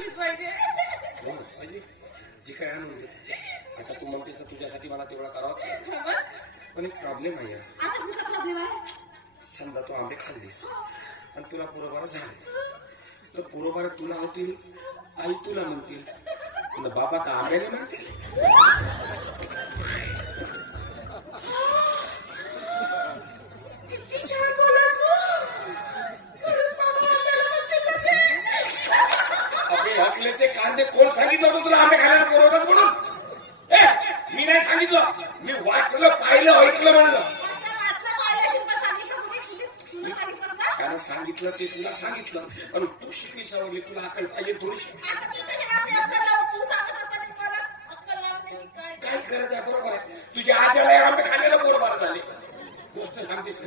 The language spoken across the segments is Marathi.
आणलीच पाहिजे. पाहिजे. जे काय आणून आता तू म्हणते तर तुझ्यासाठी मला तेवढा. मग? पण एक प्रॉब्लेम आहे. समजा तू आंबे खाल्लीस आणि तुला पुरोबार झाले. तर पुरोबार तुला होतील आई तुला म्हणतील. बाबा का आंब्याला म्हणतील. सांगितलं ते तुला सांगितलं. आणि तू शिकली सवरली तुला अकल पाहिजे थोडीशी. मी काय? करत आहे? बरोबर आहे. तुझ्या आज्याला हे आंबे खाल्लेलं बरोबर झाले. गोष्ट सांगतेस?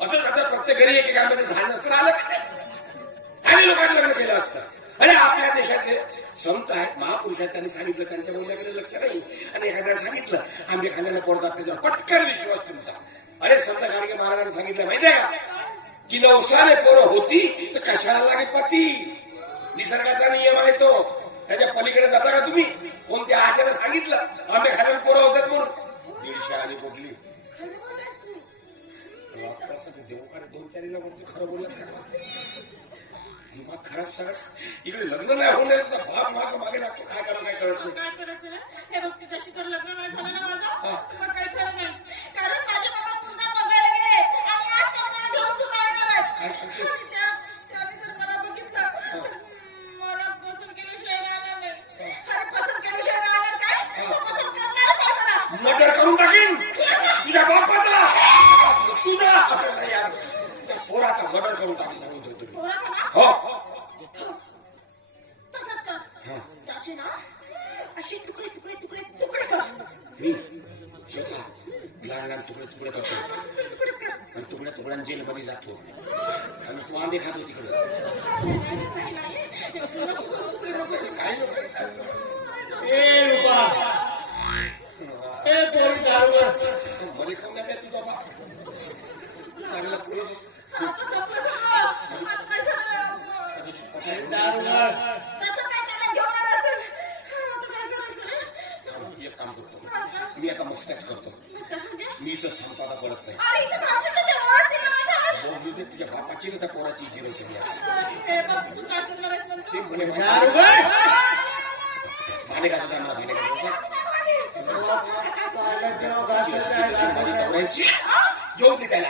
असं करता प्रत्येक घरी एक एक आंब्याचं झाड नसतं आलं का ते? आणि लोकांनी लग्न केलं असतं. अरे आपल्या देशातले संत आहेत महापुरुष आहेत त्यांनी सांगितलं त्यांच्या बोलण्याकडे लक्ष नाही. आणि एखाद्याने सांगितलं आंबे खाल्ल्याने पोरतात त्याच्यावर पटकन विश्वास तुमचा. अरे संत गाडगे महाराजांनी सांगितलं माहितीये का? की नवसाने पोरं होती तर कशाला लागे पती? निसर्गाचा नियम आहे तो. त्याच्या पलीकडे जाता का तुम्ही? कोणत्या आज्याने सांगितलं? आंबे खाल्ल्याने पोरं होतात म्हणून. दीडशे आणि कुठली? दोन चारीला म्हणतो खरं बोललाच का मग खराब सगळं इकडे लग्न नाही. होणार तर बाप माग मागे लागतो काय करा काय कळत नाही मी स्वतः लहान लहान तुकडे तुकडे करतो आणि तुकड्या तुकड्या जेलमध्ये जातो आणि तू आंबे खातो तिकडे काही लोक ए रुपा ए पोरी दारुगडमध्ये खाऊन द्या तुझा बाप चांगला पुढे आता संपलं सगळं. आता काय करणार आपण? दारुगड तसं काय त्याला घेऊन आलं असेल. आता काय करायचं? एक काम करतो मी आता मस्कॅच करतो नुसतं म्हणजे? मी इथंच थांबतो आता परत नाही अरे इथं थांबशील तर ते ओरडतील ना माझ्यावर. बोल मी ते तुझ्या बापाची ना त्या पोराची जीवन केली हे बघ, तू काय करणार आहेस म्हणतो? ते म्हणे दारुगड भांडे घासत आणणार चौऱ्याऐंशी घेऊन ते त्याला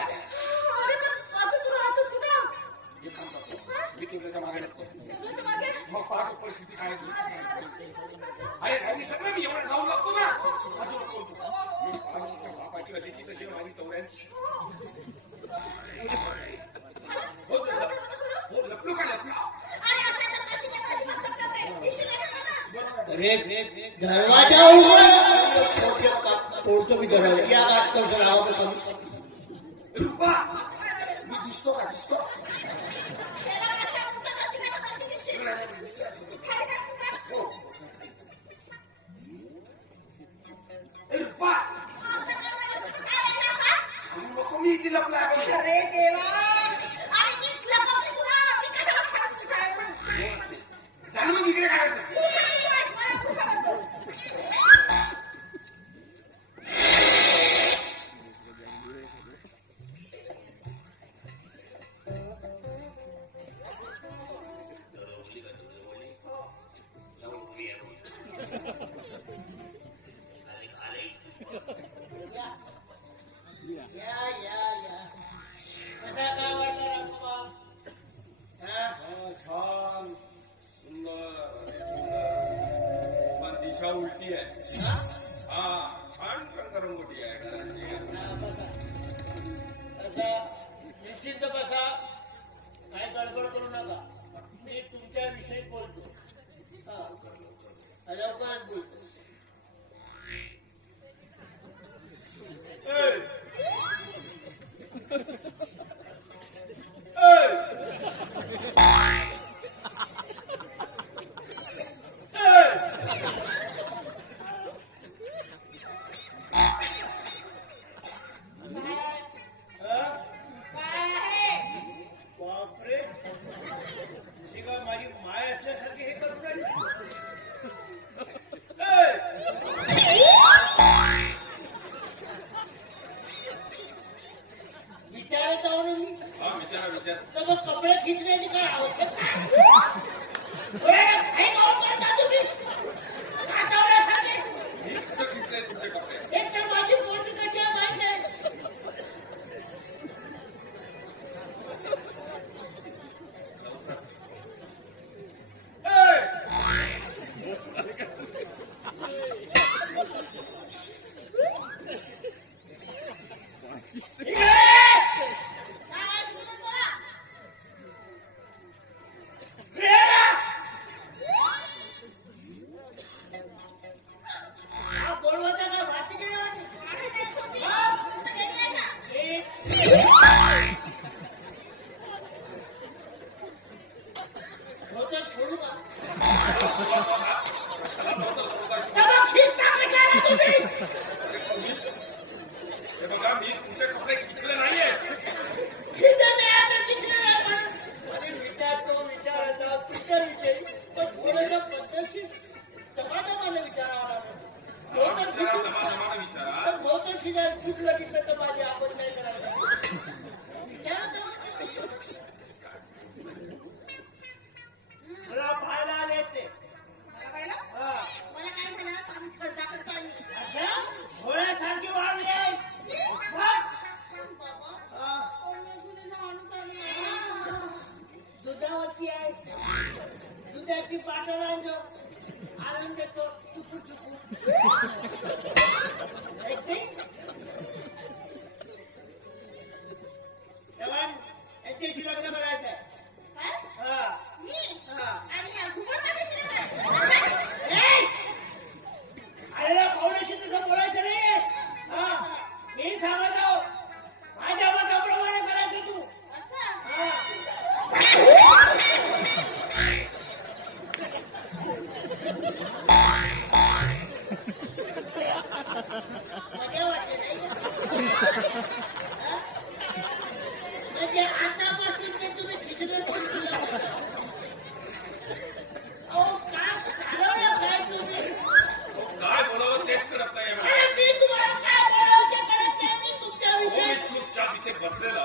मी मागे मग पाहतो परिस्थिती काय अरे सगळं मी एवढं जाऊ लागतो ना अजून मी माझी चौऱ्याऐंशी हो लपलो का लपलो अरे असं तर कशी काय माझी मदत करते? दिसशील नाही का मला? अरे दरवाजा तोडतो मी दरवाजा या गात करतो 我要停车这干啥我停啊来 बसलेला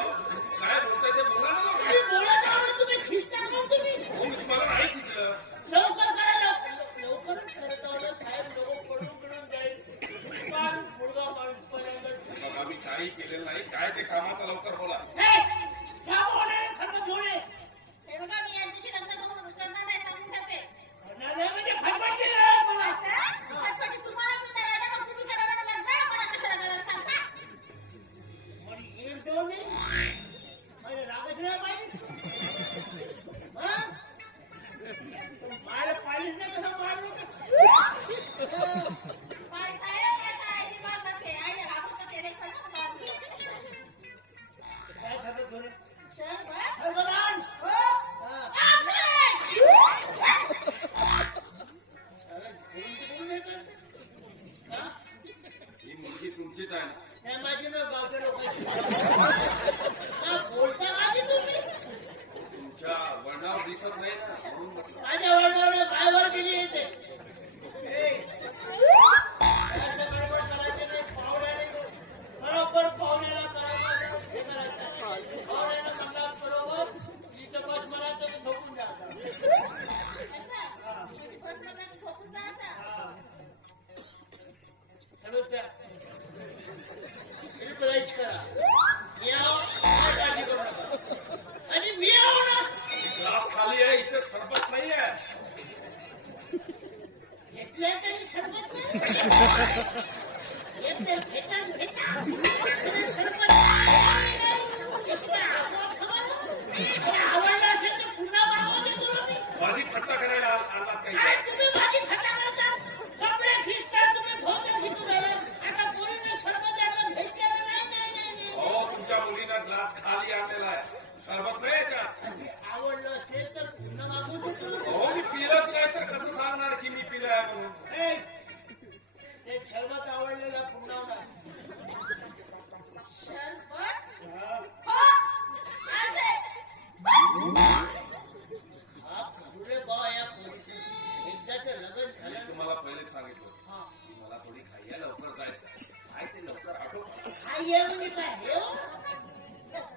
की मला थोडी खायला लवकर जायचं काय ते लवकर आठव खाय्या म्हणजे काय हे हो?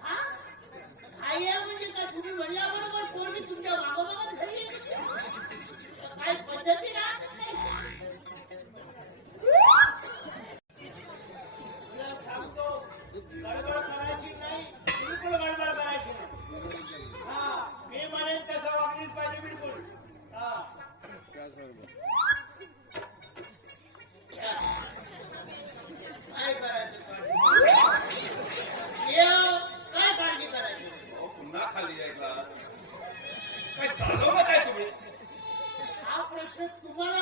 हा? म्हणजे काय तुम्ही म्हणल्याबरोबर पोरगी तुमच्या बाबा घरी येते. काय पद्धती राहत नाही आता